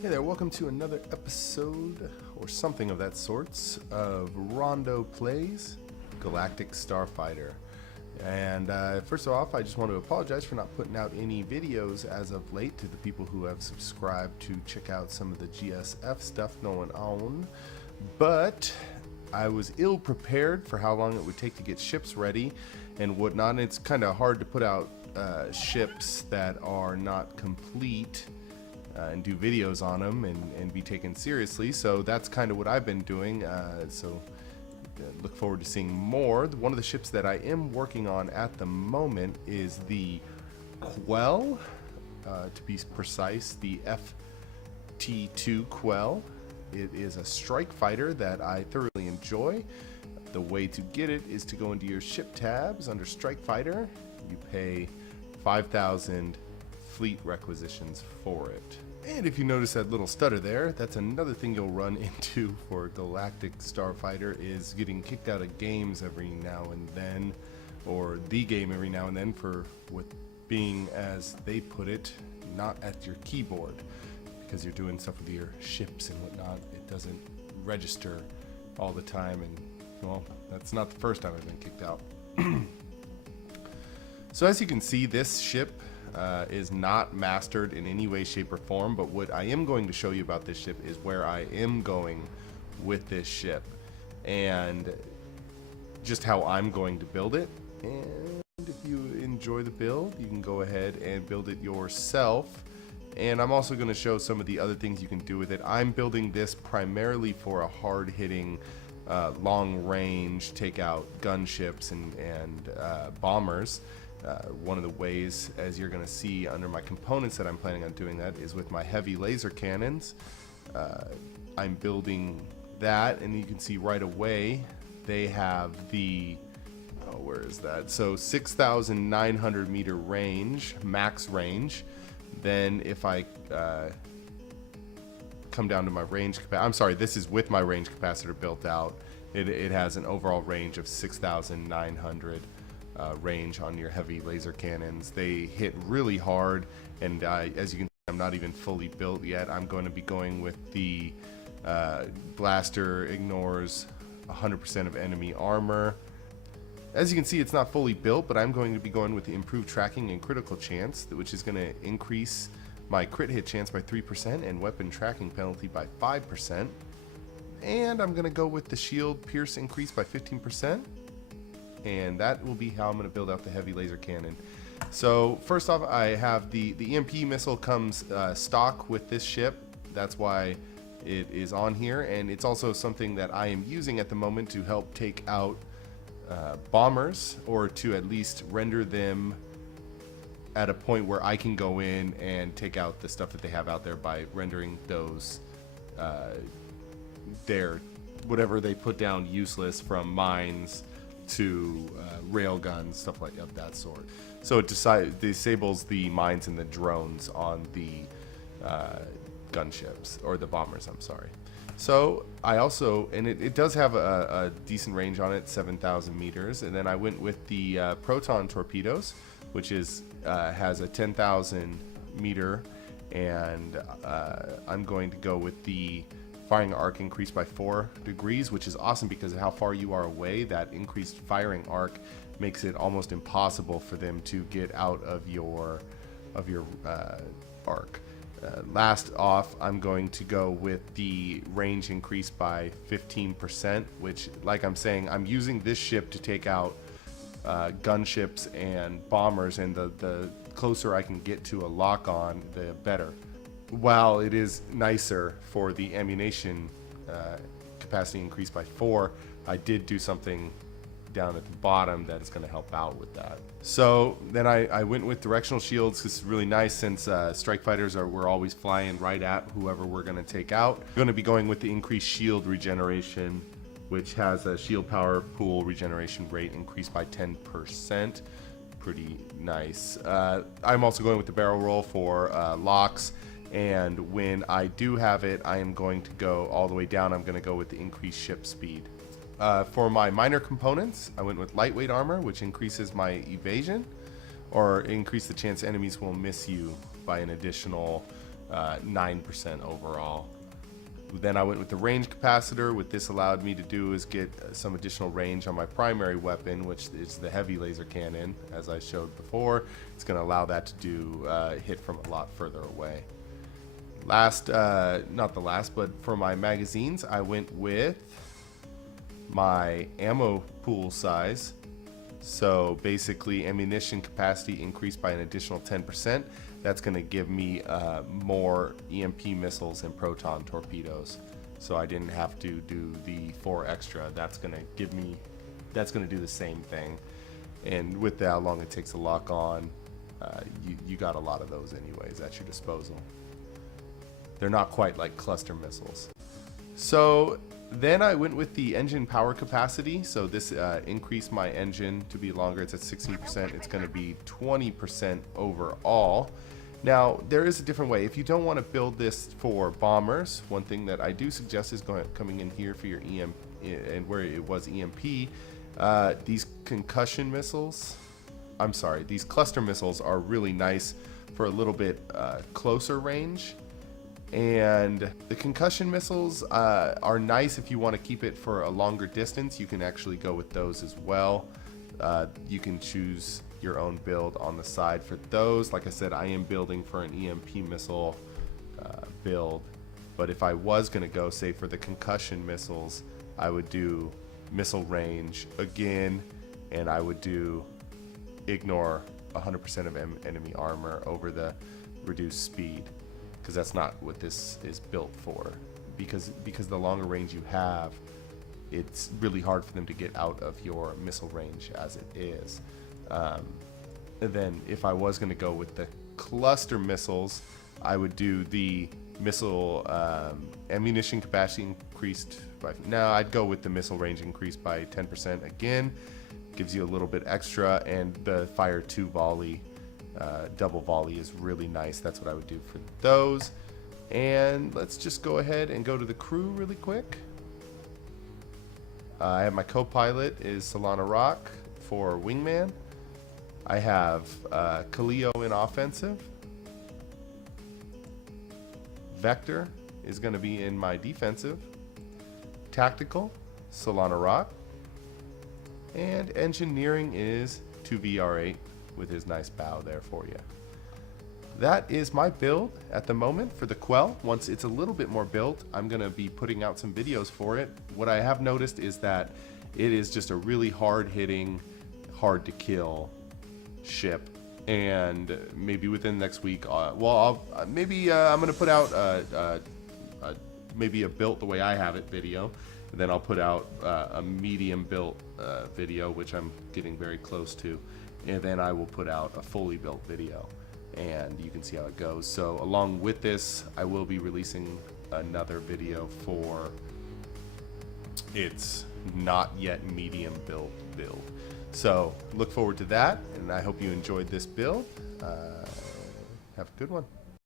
Hey there, welcome to another episode, or something of that sorts, of Rondo Plays Galactic Starfighter. And first off, I just want to apologize for not putting out any videos as of late to the people who have subscribed to check out some of the GSF stuff going on. But I was ill prepared for how long it would take to get ships ready and whatnot. And it's kind of hard to put out ships that are not complete and do videos on them and be taken seriously. So that's kind of what I've been doing. Look forward to seeing more. One of the ships that I am working on at the moment is the Quell, to be precise, the F-T2 Quell. It is a strike fighter that I thoroughly enjoy. The way to get it is to go into your ship tabs under strike fighter. You pay 5,000 fleet requisitions for it. And if you notice that little stutter there, that's another thing you'll run into for Galactic Starfighter, is getting kicked out of games every now and then, or the game every now and then, for with being, as they put it, not at your keyboard, because you're doing stuff with your ships and whatnot. It doesn't register all the time, and well, that's not the first time I've been kicked out. So as you can see, this ship is not mastered in any way, shape, or form, but what I am going to show you about this ship is where I am going with this ship and just how I'm going to build it. And if you enjoy the build, you can go ahead and build it yourself. And I'm also going to show some of the other things you can do with it. I'm building this primarily for a hard-hitting, long-range, take-out gunships and bombers. One of the ways, as you're going to see under my components that I'm planning on doing that, is with my heavy laser cannons. I'm building that, and you can see right away they have the, where is that? So 6,900 meter range, max range. Then if I come down to my range capacity, I'm sorry, this is with my range capacitor built out. It has an overall range of 6,900 range on your heavy laser cannons. They hit really hard, and as you can see, I'm not even fully built yet. I'm going to be going with the blaster ignores 100% of enemy armor. As you can see, it's not fully built, but I'm going to be going with the improved tracking and critical chance, which is going to increase my crit hit chance by 3% and weapon tracking penalty by 5%. And I'm going to go with the shield pierce increase by 15%. And that will be how I'm going to build out the heavy laser cannon. So first off, I have the EMP missile comes stock with this ship. That's why it is on here, and it's also something that I am using at the moment to help take out bombers, or to at least render them at a point where I can go in and take out the stuff that they have out there by rendering those their whatever they put down useless, from mines to rail guns, stuff like of that sort. So it disables the mines and the drones on the gunships, or the bombers, I'm sorry. So I also, and it does have a decent range on it, 7,000 meters. And then I went with the proton torpedoes, which is has a 10,000 meter, and I'm going to go with the firing arc increased by 4 degrees, which is awesome because of how far you are away. That increased firing arc makes it almost impossible for them to get out of your arc. Last off, I'm going to go with the range increase by 15%, which, like I'm saying, I'm using this ship to take out gunships and bombers, and the closer I can get to a lock-on, the better. While it is nicer for the ammunition capacity increased by 4, I did do something down at the bottom that is going to help out with that. So then I went with directional shields. This is really nice, since strike fighters we're always flying right at whoever we're going to take out. I'm going to be going with the increased shield regeneration, which has a shield power pool regeneration rate increased by 10%. Pretty nice. I'm also going with the barrel roll for locks. And when I do have it, I am going to go all the way down. I'm going to go with the increased ship speed. For my minor components, I went with lightweight armor, which increases my evasion, or increase the chance enemies will miss you by an additional 9% overall. Then I went with the range capacitor. What this allowed me to do is get some additional range on my primary weapon, which is the heavy laser cannon. As I showed before, it's going to allow that to do hit from a lot further away. Not the last, but for my magazines, I went with my ammo pool size. So basically, ammunition capacity increased by an additional 10%. That's going to give me more EMP missiles and proton torpedoes. So I didn't have to do the 4 extra. That's going to do the same thing. And with how long it takes to lock on, you got a lot of those anyways at your disposal. They're not quite like cluster missiles. So then I went with the engine power capacity. So this increased my engine to be longer. It's at 16%. It's going to be 20% overall. Now, there is a different way. If you don't want to build this for bombers, one thing that I do suggest is coming in here for your EMP, and where it was EMP, these concussion missiles, these cluster missiles are really nice for a little bit closer range. And the concussion missiles are nice if you want to keep it for a longer distance. You can actually go with those as well. You can choose your own build on the side for those. Like I said, I am building for an EMP missile build, but if I was going to go, say, for the concussion missiles, I would do missile range again, and I would do ignore 100% of enemy armor over the reduced speed, because that's not what this is built for. Because the longer range you have, it's really hard for them to get out of your missile range as it is. And then if I was going to go with the cluster missiles, I would do the missile ammunition capacity increased by, I'd go with the missile range increased by 10% again. Gives you a little bit extra, and the fire 2 volley, double volley is really nice. That's what I would do for those. And let's just go ahead and go to the crew really quick. I have my co-pilot is Solana Rock for wingman. I have Kaleo in offensive. Vector is going to be in my defensive. Tactical, Solana Rock. And engineering is 2VR8 with his nice bow there for you. That is my build at the moment for the Quell. Once it's a little bit more built, I'm going to be putting out some videos for it. What I have noticed is that it is just a really hard-hitting, hard-to-kill ship. And maybe within the next week, I'm going to put out maybe a built the way I have it video. And then I'll put out a medium built video, which I'm getting very close to. And then I will put out a fully built video, and you can see how it goes. So along with this, I will be releasing another video for its not yet medium built build. So look forward to that, and I hope you enjoyed this build. Have a good one.